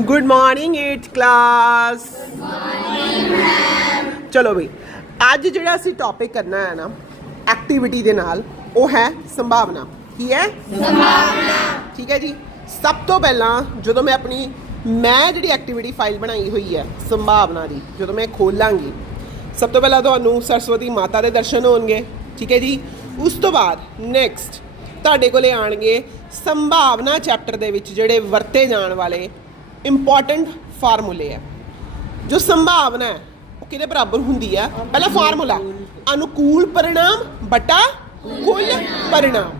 Good morning 8th class ਚਲੋ ਬਈ ਅੱਜ ਜਿਹੜਾ ਅਸੀਂ ਟੌਪਿਕ ਕਰਨਾ ਹੈ ਨਾ ਐਕਟੀਵਿਟੀ ਦੇ ਨਾਲ ਉਹ ਹੈ ਸੰਭਾਵਨਾ। ਕੀ ਹੈ? ਸੰਭਾਵਨਾ। ਠੀਕ ਹੈ ਜੀ। ਸਭ ਤੋਂ ਪਹਿਲਾਂ ਜਦੋਂ ਮੈਂ ਆਪਣੀ ਮੈਂ ਜਿਹੜੀ ਐਕਟੀਵਿਟੀ ਫਾਈਲ ਬਣਾਈ ਹੋਈ ਹੈ ਸੰਭਾਵਨਾ ਦੀ ਜਦੋਂ ਮੈਂ ਖੋਲਾਂਗੀ ਸਭ ਤੋਂ ਪਹਿਲਾਂ ਤੁਹਾਨੂੰ ਸਰਸਵਤੀ ਮਾਤਾ ਦੇ ਦਰਸ਼ਨ ਹੋਣਗੇ। ਠੀਕ ਹੈ ਜੀ। ਉਸ ਤੋਂ ਬਾਅਦ ਨੈਕਸਟ ਤੁਹਾਡੇ ਕੋਲੇ ਆਣਗੇ ਸੰਭਾਵਨਾ ਚੈਪਟਰ ਦੇ ਵਿੱਚ ਜਿਹੜੇ ਵਰਤੇ ਜਾਣ ਵਾਲੇ ਇੰਪੋਰਟੈਂਟ ਫਾਰਮੂਲੇ ਆ ਜੋ ਸੰਭਾਵਨਾ ਹੈ ਉਹ ਕਿਹਦੇ ਬਰਾਬਰ ਹੁੰਦੀ ਹੈ? ਪਹਿਲਾ ਫਾਰਮੂਲਾ ਅਨੁਕੂਲ ਪਰਿਣਾਮ ਬਟਾ ਕੁੱਲ ਪਰਿਣਾਮ।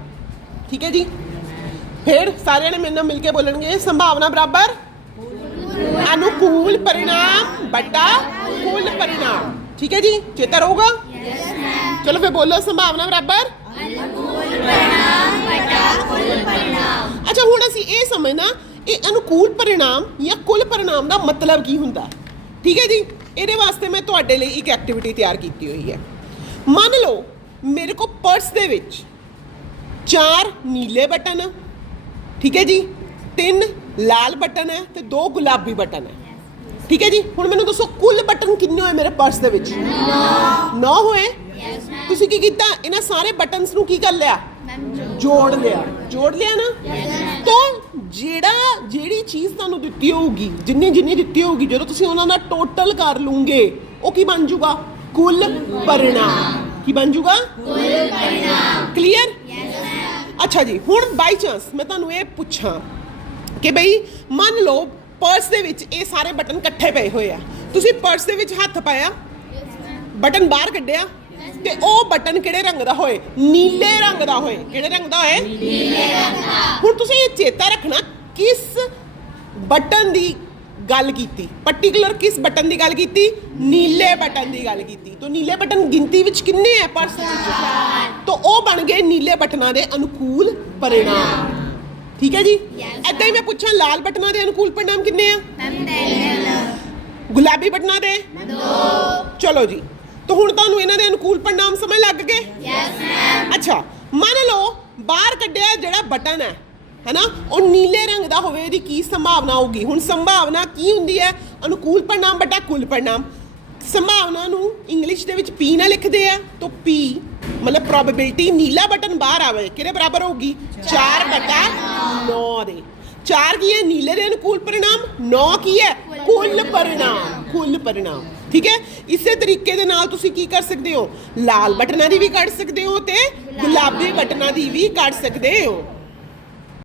ਠੀਕ ਹੈ ਜੀ? ਫਿਰ ਸਾਰਿਆਂ ਨੇ ਮੇਰੇ ਨਾਲ ਮਿਲ ਕੇ ਬੋਲਣਗੇ ਸੰਭਾਵਨਾ ਬਰਾਬਰ? ਅਨੁਕੂਲ ਪਰਿਣਾਮ ਬਟਾ ਕੁੱਲ ਪਰਿਣਾਮ। ਠੀਕ ਹੈ ਜੀ? ਚੇਤਾ ਰਹੂਗਾ? ਚਲੋ ਫਿਰ ਬੋਲੋ ਸੰਭਾਵਨਾ ਬਰਾਬਰ? ਅੱਛਾ ਹੁਣ ਅਸੀਂ ਇਹ ਸਮਝਣਾ ਇਹ ਅਨੁਕੂਲ ਪਰਿਣਾਮ ਜਾਂ ਕੁੱਲ ਪਰਿਣਾਮ ਦਾ ਮਤਲਬ ਕੀ ਹੁੰਦਾ? ਠੀਕ ਹੈ ਜੀ? ਇਹਦੇ ਵਾਸਤੇ ਮੈਂ ਤੁਹਾਡੇ ਲਈ ਇੱਕ ਐਕਟੀਵਿਟੀ ਤਿਆਰ ਕੀਤੀ ਹੋਈ ਹੈ। ਮੰਨ ਲਓ ਮੇਰੇ ਕੋਲ ਪਰਸ ਦੇ ਵਿੱਚ ਚਾਰ ਨੀਲੇ ਬਟਨ ਠੀਕ ਹੈ ਜੀ? ਤਿੰਨ ਲਾਲ ਬਟਨ ਹੈ ਤੇ ਦੋ ਗੁਲਾਬੀ ਬਟਨ ਹੈ ਠੀਕ ਹੈ ਜੀ? ਹੁਣ ਮੈਨੂੰ ਦੱਸੋ ਕੁੱਲ ਬਟਨ ਕਿੰਨੇ ਹੋਏ ਮੇਰੇ ਪਰਸ ਦੇ ਵਿੱਚ? 9 ਹੋਏ? ਤੁਸੀਂ ਕੀ ਕੀਤਾ? ਇਹਨਾਂ ਸਾਰੇ ਬਟਨਸ ਨੂੰ ਕੀ ਕਰ ਲਿਆ? ਜੋੜ ਲਿਆ। ਜੋੜ ਲਿਆ ਨਾ? ਤਾਂ ਜਿਹੜੀ ਚੀਜ਼ ਤੁਹਾਨੂੰ ਦਿੱਤੀ ਹੋਊਗੀ ਜਿੰਨੀ ਜਿੰਨੀ ਦਿੱਤੀ ਹੋਊਗੀ ਜਦੋਂ ਤੁਸੀਂ ਉਹਨਾਂ ਦਾ ਟੋਟਲ ਕਰ ਲੂਗੇ ਉਹ ਕੀ ਬਣ ਜਾਊਗਾ ਕੁੱਲ ਪਰਿਣਾਮ। ਕੀ ਬਣ ਜਾਊਗਾ ਕੁੱਲ ਪਰਿਣਾਮ। ਕਲੀਅਰ ਅੱਛਾ ਜੀ ਹੁਣ ਬਾਈ ਚਾਂਸ ਮੈਂ ਤੁਹਾਨੂੰ ਇਹ ਪੁੱਛਾਂ ਕਿ ਬਈ ਮੰਨ ਲਓ ਪਰਸ ਦੇ ਵਿੱਚ ਇਹ ਸਾਰੇ ਬਟਨ ਇਕੱਠੇ ਪਏ ਹੋਏ ਆ। ਤੁਸੀਂ ਪਰਸ ਦੇ ਵਿੱਚ ਹੱਥ ਪਾਇਆ? ਬਟਨ ਬਾਹਰ ਕੱਢਿਆ? ਤੇ ਉਹ ਬਟਨ ਕਿਹੜੇ ਰੰਗ ਦਾ ਹੋਏ? ਨੀਲੇ ਰੰਗ ਦਾ ਹੋਏ। ਕਿਹੜੇ ਰੰਗ ਦਾ ਹੋਏ? ਨੀਲੇ ਰੰਗ ਦਾ। ਹੁਣ ਤੁਸੀਂ ਇਹ ਚੇਤਾ ਰੱਖਣਾ ਕਿਸ ਬਟਨ ਦੀ ਗੱਲ ਕੀਤੀ ਪਾਰਟਿਕੂਲਰ ਕਿਸ ਬਟਨ ਦੀ ਗੱਲ ਕੀਤੀ? ਨੀਲੇ ਬਟਨ ਦੀ ਗੱਲ ਕੀਤੀ। ਤਾਂ ਨੀਲੇ ਬਟਨ ਗਿਣਤੀ ਵਿੱਚ ਕਿੰਨੇ ਹੈ ਪਰਸ ਦੇ ਵਿੱਚ ਤਾਂ ਉਹ ਬਣ ਗਏ ਨੀਲੇ ਬਟਨਾਂ ਦੇ ਅਨੁਕੂਲ ਪਰਿਣਾਮ। ਠੀਕ ਹੈ ਜੀ? ਐਦਾਂ ਹੀ ਮੈਂ ਪੁੱਛਾਂ ਲਾਲ ਬਟਨਾਂ ਦੇ ਅਨੁਕੂਲ ਪਰਿਣਾਮ ਕਿੰਨੇ ਆ? ਗੁਲਾਬੀ ਬਟਨਾਂ ਦੇ? ਚਲੋ ਜੀ। ਤਾਂ ਹੁਣ ਤੁਹਾਨੂੰ ਇਹਨਾਂ ਦੇ ਅਨੁਕੂਲ ਪਰਿਣਾਮ ਸਮਝ ਲੱਗ ਗਏ? ਯੈਸ ਮੈਮ ਅੱਛਾ ਮੰਨ ਲਓ ਬਾਹਰ ਕੱਢਿਆ ਜਿਹੜਾ ਬਟਨ ਹੈ ਹੈਨਾ? ਉਹ ਨੀਲੇ ਰੰਗ ਦਾ ਹੋਵੇ ਇਹਦੀ ਕੀ ਸੰਭਾਵਨਾ ਹੋਊਗੀ? ਹੁਣ ਸੰਭਾਵਨਾ ਕੀ ਹੁੰਦੀ ਹੈ? ਅਨੁਕੂਲ ਪਰਿਣਾਮ ਬਟਾ ਕੁੱਲ ਪਰਿਣਾਮ। ਸੰਭਾਵਨਾ ਨੂੰ ਇੰਗਲਿਸ਼ ਦੇ ਵਿੱਚ ਪੀ ਨਾਲ ਲਿਖਦੇ ਆ। ਤਾਂ ਪੀ ਮਤਲਬ ਪ੍ਰੋਬੇਬਿਲਟੀ ਨੀਲਾ ਬਟਨ ਬਾਹਰ ਆਵੇ। ਕਿਹਦੇ ਬਰਾਬਰ ਹੋਊਗੀ? 4 ਬਟਾ 9 ਦੇ। 4 ਕੀ ਹੈ? ਨੀਲੇ ਦੇ ਅਨੁਕੂਲ ਪਰਿਣਾਮ। 9 ਕੀ ਹੈ? ਕੁੱਲ ਪਰਿਣਾਮ। ਕੁੱਲ ਪਰਿਣਾਮ। ਠੀਕ ਹੈ? ਇਸੇ ਤਰੀਕੇ ਦੇ ਨਾਲ ਤੁਸੀਂ ਕੀ ਕਰ ਸਕਦੇ ਹੋ? ਲਾਲ ਬਟਨਾਂ ਦੀ ਵੀ ਕੱਢ ਸਕਦੇ ਹੋ ਤੇ ਗੁਲਾਬੀ ਬਟਨਾਂ ਦੀ ਵੀ ਕੱਢ ਸਕਦੇ ਹੋ।